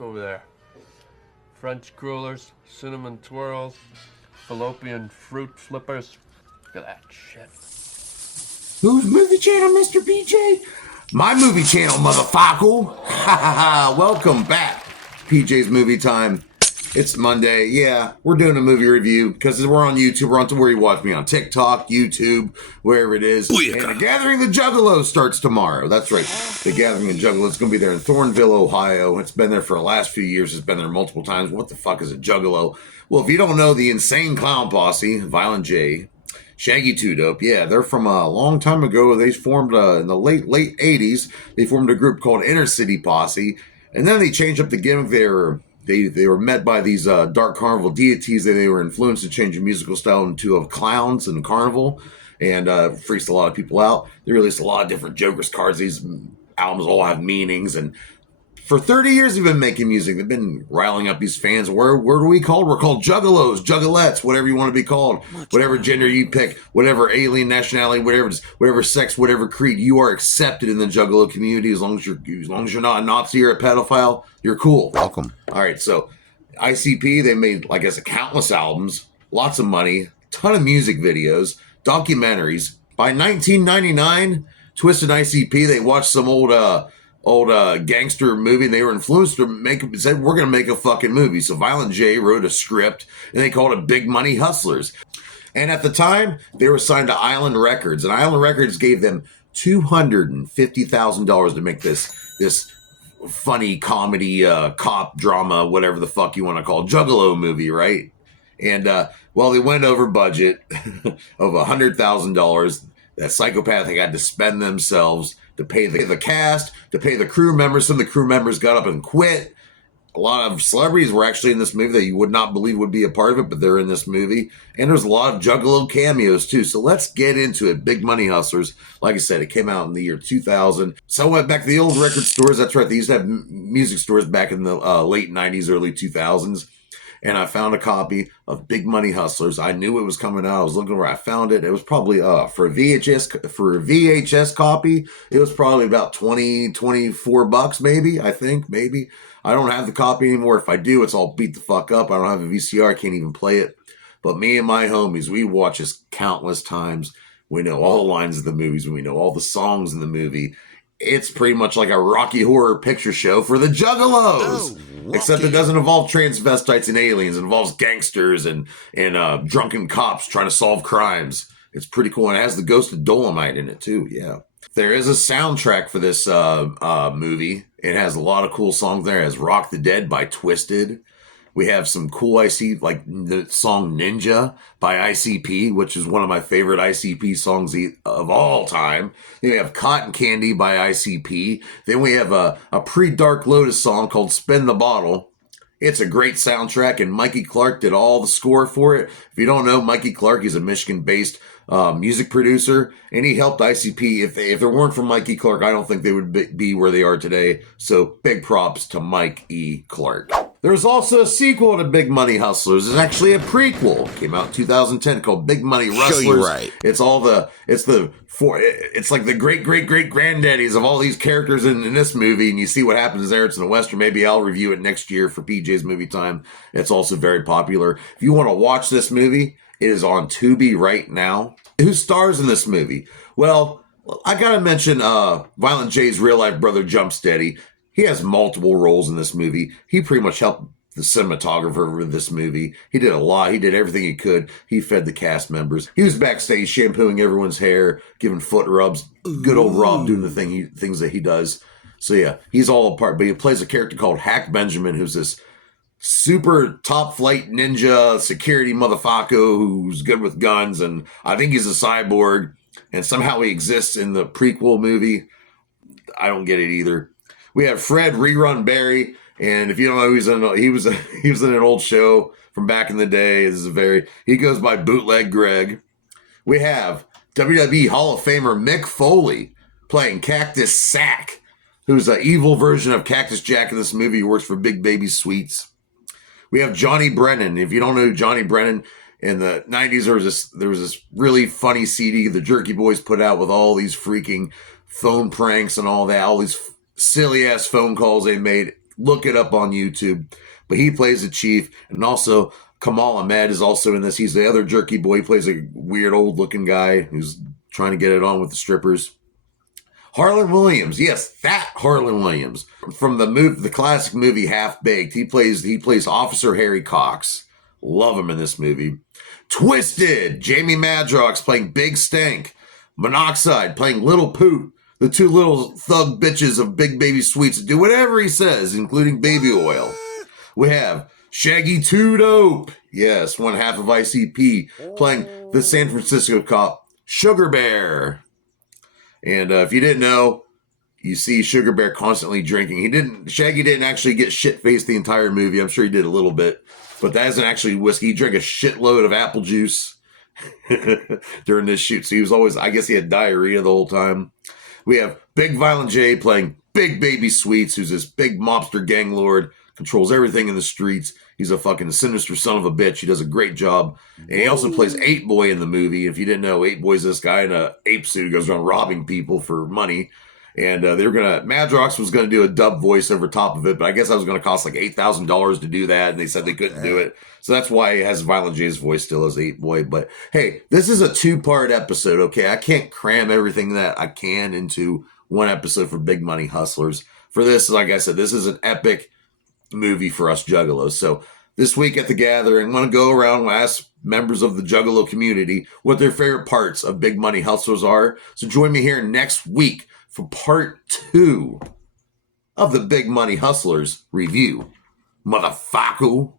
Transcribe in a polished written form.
over there. French crullers, cinnamon twirls, fallopian fruit flippers. Look at that shit. Whose movie channel, Mr. PJ? My movie channel, muthafacko. Ha ha ha. Welcome back. PJ's Movie Time. It's Monday. Yeah, we're doing a movie review because we're on YouTube. We're on to where you watch me on TikTok, YouTube, wherever it is. Booyaka. And The Gathering of the Juggalos starts tomorrow. That's right. The Gathering of the Juggalos is going to be there in Thornville, Ohio. It's been there for the last few years. It's been there multiple times. What the fuck is a Juggalo? Well, if you don't know the Insane Clown Posse, Violent J, Shaggy Two Dope, yeah, they're from a long time ago. They formed in the late 80s. They formed a group called Inner City Posse, and then they changed up the gimmick. They were met by these dark carnival deities that they were influenced to change the musical style into of clowns and carnival, and freaks a lot of people out. They released a lot of different Joker's cards. These albums all have meanings, and for 30 years they've been making music. They've been riling up these fans. Where are we called? We're called Juggalos, Juggalettes, whatever you want to be called. Whatever gender you pick, whatever alien nationality, whatever sex, whatever creed, you are accepted in the Juggalo community as long as you're not a Nazi or a pedophile. You're cool. Welcome. All right, so ICP, they made, I guess, countless albums, lots of money, ton of music videos, documentaries. By 1999, Twisted ICP, they watched some old gangster movie, and they were influenced to said, we're going to make a fucking movie. So Violent J wrote a script, and they called it Big Money Hustlers. And at the time, they were signed to Island Records, and Island Records gave them $250,000 to make this funny comedy, cop drama, whatever the fuck you want to call it, Juggalo movie, right? And well, they went over budget of $100,000. That psychopathic had to spend themselves to pay the cast, to pay the crew members. Some of the crew members got up and quit. A lot of celebrities were actually in this movie that you would not believe would be a part of it, but they're in this movie. And there's a lot of Juggalo cameos, too. So let's get into it. Big Money Hustlers. Like I said, it came out in the year 2000. So I went back to the old record stores. That's right. They used to have music stores back in the late 90s, early 2000s. And I found a copy of Big Money Hustlers. I knew it was coming out. I was looking where I found it. It was probably for a VHS copy. It was probably about $24, maybe. I think maybe. I don't have the copy anymore. If I do, it's all beat the fuck up. I don't have a VCR. I can't even play it. But me and my homies, we watch this countless times. We know all the lines of the movies. We know all the songs in the movie. It's pretty much like a Rocky Horror Picture Show for the Juggalos. Except it doesn't involve transvestites and aliens. It involves gangsters and drunken cops trying to solve crimes. It's pretty cool. And it has the Ghost of Dolomite in it, too. Yeah. There is a soundtrack for this movie. It has a lot of cool songs there. It has Rock the Dead by Twisted. We have some cool like the song Ninja by ICP, which is one of my favorite ICP songs of all time. Then we have Cotton Candy by ICP. Then we have a pre-Dark Lotus song called Spin the Bottle. It's a great soundtrack, and Mikey Clark did all the score for it. If you don't know, Mikey Clark is a Michigan-based music producer, and he helped ICP. If there weren't for Mikey Clark, I don't think they would be where they are today. So big props to Mike E. Clark. There's also a sequel to Big Money Hustlers. It's actually a prequel. It came out in 2010 called Big Money Rustlers. Show you right. It's like the great granddaddies of all these characters in this movie, and you see what happens there. It's in the Western. Maybe I'll review it next year for PJ's Movie Time. It's also very popular. If you want to watch this movie, it is on Tubi right now. Who stars in this movie? Well, I gotta mention Violent J's real life brother Jumpsteady. He has multiple roles in this movie. He pretty much helped the cinematographer of this movie. He did a lot. He did everything he could. He fed the cast members. He was backstage shampooing everyone's hair, giving foot rubs. Good old Rob doing the things that he does. So yeah, he's all a part. But he plays a character called Hack Benjamin, who's this super top flight ninja security motherfucker who's good with guns. And I think he's a cyborg. And somehow he exists in the prequel movie. I don't get it either. We have Fred Rerun Barry, and if you don't know, he was in an old show from back in the day. He goes by Bootleg Greg. We have WWE Hall of Famer Mick Foley playing Cactus Sack, who's an evil version of Cactus Jack in this movie. He works for Big Baby Sweets. We have Johnny Brennan. If you don't know Johnny Brennan, in the 90s there was this really funny CD the Jerky Boys put out with all these freaking phone pranks and all that, all these silly ass phone calls they made. Look it up on YouTube. But he plays the chief, and also Kamal Ahmed is also in this. He's the other jerky boy. He plays a weird old-looking guy who's trying to get it on with the strippers. Harlan Williams, yes, that Harlan Williams from the classic movie Half Baked. He plays Officer Harry Cox. Love him in this movie. Twisted, Jamie Madrox playing Big Stank. Monoxide playing Little Poot. The two little thug bitches of Big Baby Sweets do whatever he says, including baby oil. We have Shaggy 2 Dope. Yes, one half of ICP playing the San Francisco cop Sugar Bear. And if you didn't know, you see Sugar Bear constantly drinking. Shaggy didn't actually get shit-faced the entire movie. I'm sure he did a little bit, but that isn't actually whiskey. He drank a shitload of apple juice during this shoot. So he was always, I guess he had diarrhea the whole time. We have Big Violent J playing Big Baby Sweets, who's this big mobster gang lord, controls everything in the streets. He's a fucking sinister son of a bitch. He does a great job. And he also plays Ape Boy in the movie. If you didn't know, Ape Boy's this guy in a ape suit who goes around robbing people for money. And Madrox was going to do a dub voice over top of it, but I guess that was going to cost like $8,000 to do that, and they said they couldn't do it. So that's why he has Violent J's voice still as Ape Boy. But hey, this is a 2-part episode, okay? I can't cram everything that I can into one episode for Big Money Hustlers. For this, like I said, this is an epic movie for us juggalos. So this week at the gathering, I'm going to go around and ask members of the juggalo community what their favorite parts of Big Money Hustlers are. So join me here next week for part 2 of the Big Money Hustlers review. Muthafacko.